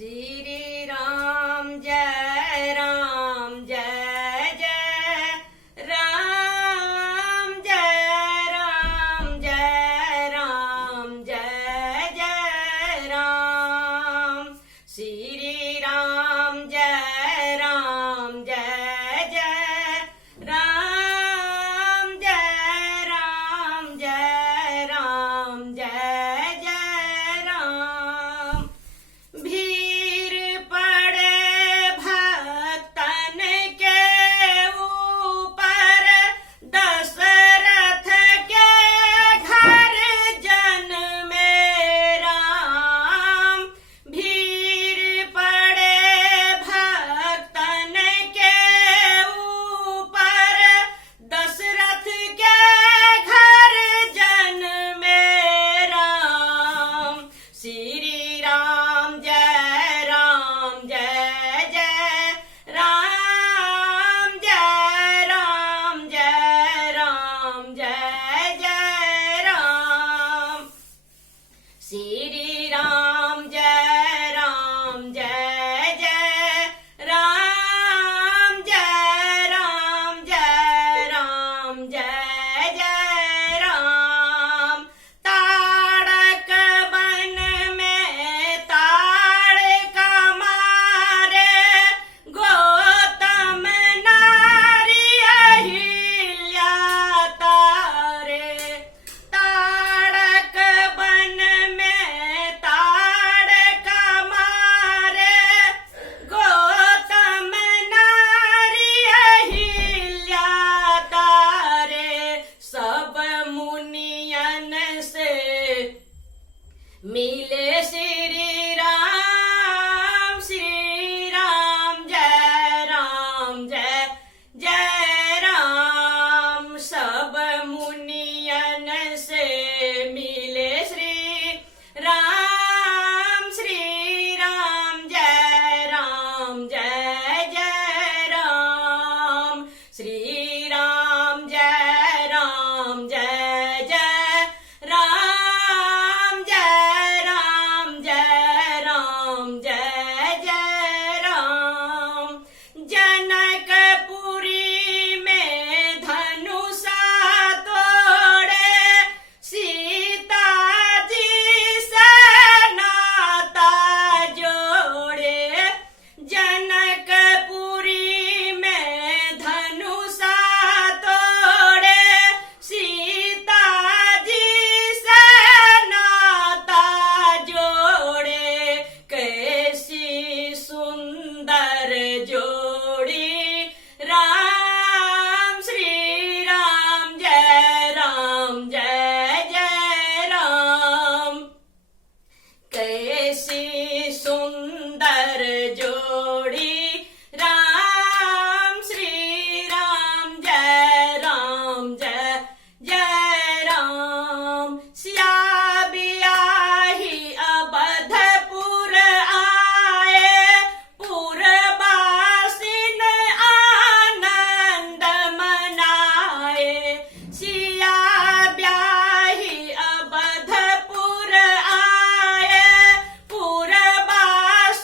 श्री राम जय राम जय राम जय राम जय जय राम श्री राम जय राम जय राम जय राम जय राम जय जय राम भीड़ पड़े भक्तन के ऊपर दशरथ के घर जन्मे राम भीड़ पड़े भक्तन के ऊपर दशरथ के घर जन्मे राम श्री राम जय राम जय राम जय राम जय जय राम श्री राम जय राम जय राम जय जय राम ताड़क वन में ताड़क मारे गौतम नारी अहिल्या तारे ताड़क वन में ताड़क मारे गौतम नारी अहिल्या तारे सब मुनियन से मिले श्री राम जय जय राम सब मुनियन से मिले श्री राम जय जय राम श्री राम जय राम जय राम जय राम जय जय राम जनकपुरी में धनुषा तोड़े सीता जी से नाता जोड़े जनकपुरी में धनुषा तोड़े सीता जी से नाता जोड़े कैसी सुंदर जोड़ी राम श्री राम जय राम कैसी सुंदर जोड़ी राम श्री राम जय जय राम सिया बियाही अवधपुर आए पुरवासिन आनंद मनाए सिया ब्याही अवधपुर आए पुरवासिन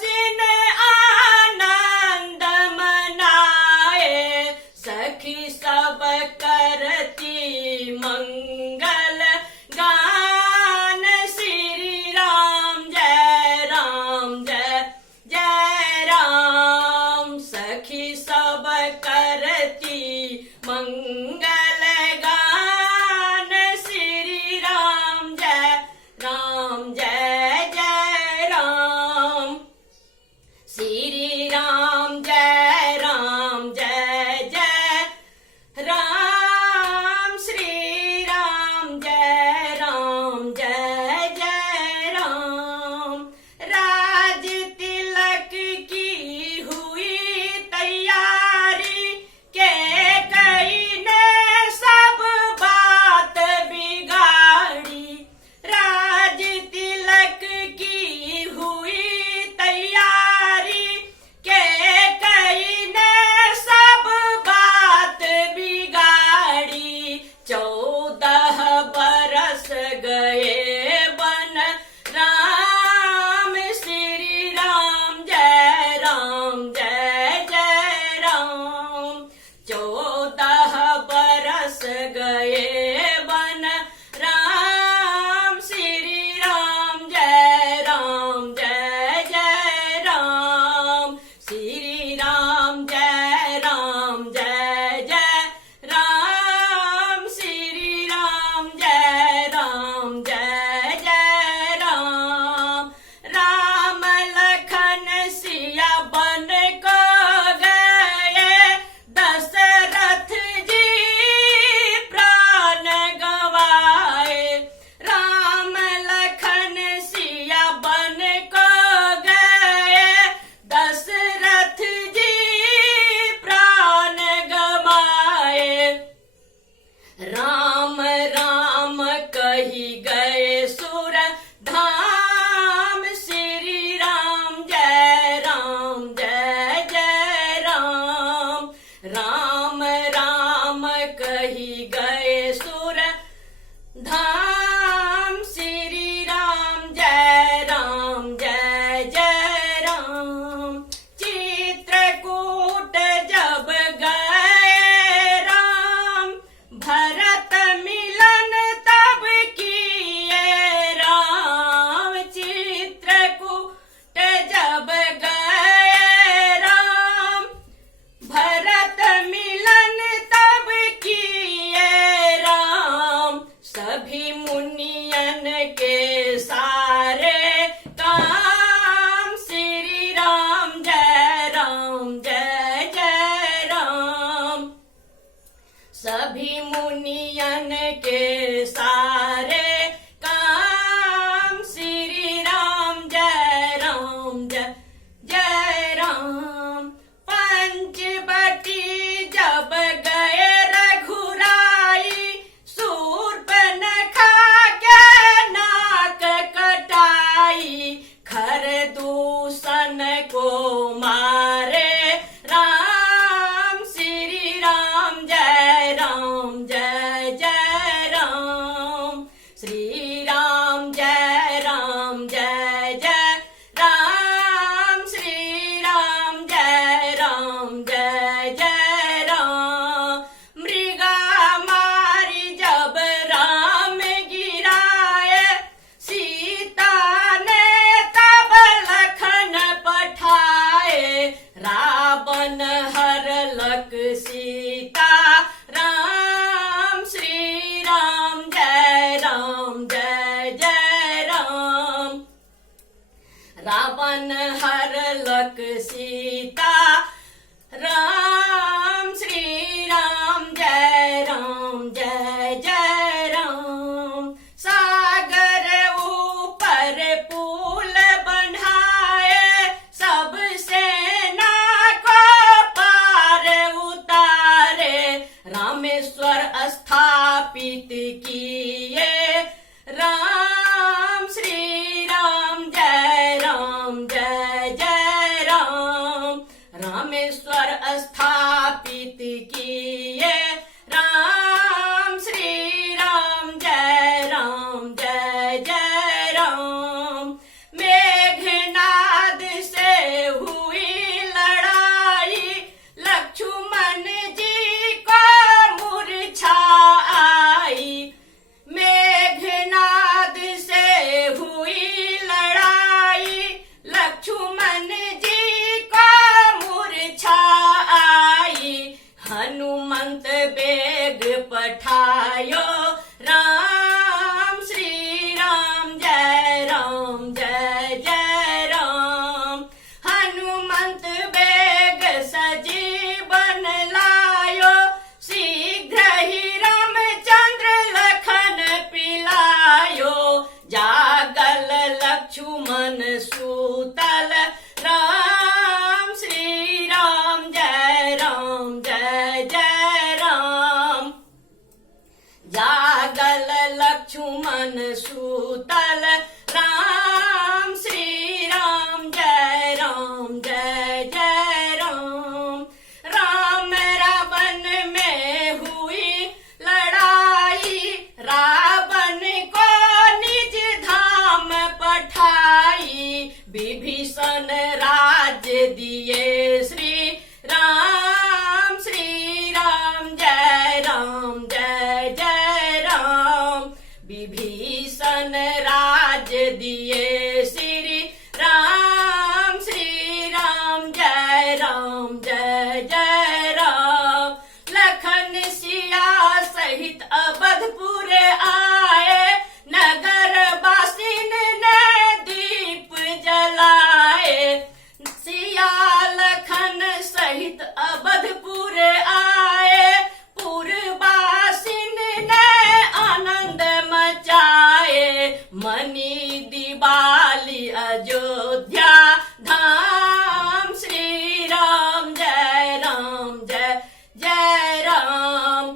दूषण को मारे राम श्री राम जय जय राम श्री राम जय जय राम श्री राम जय जय राम मृगा मारी जब राम गिराए सीता ने तब लखन पठाए रावण हरलक सीता राम श्री राम जय जय राम रावण हरलक सीता राम श्री राम जय जय राम सागर ऊपर पुल बनाए सब सेना को पार उतारे रामेश्वर स्थापित किए राम श्री राम जय जय राम रामेश्वर स्थापित किए राम श्री राम जय जय राम मेघनाद से हुई लड़ाई लक्ष्मण जी को मूर्छा आई मेघनाद से हुई लड़ाई लक्ष्मण जी को मूर्छा आई हनुमंत बेग पठायो राम श्री राम जय जय राम हनुमंत बेग सजीवन लायो शीघ्र ही रामचंद्र लखन पिलायो जागल लक्ष्मण सूतल राम श्री राम जय जय राम जागल लक्ष्मण सूतल राम श्री राम जय जय राम राम रावण में हुई लड़ाई रावण को निज धाम पठाई विभीषण राज्य दिए श्री राम जय राम विभीषण राज्य दिए श्री राम जय राम लखन सिया सहित अवधपुर आए नगर वासिन ने दीप जलाए सिया लखन सहित अवधपुर आए पुरवासिन ने आनंद मचाए मणि दिवाली अयोध्या धाम श्री राम जय जय राम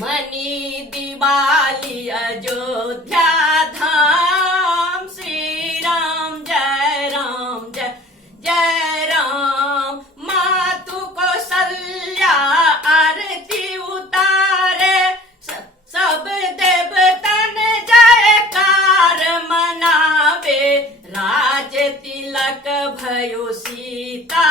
मणि दिवाली अयोध्या धाम श्री राम जय जय राम मातु कौशल्या आरती उतारे सब देवतन जयकार मनावे राज तिलक भयो सीता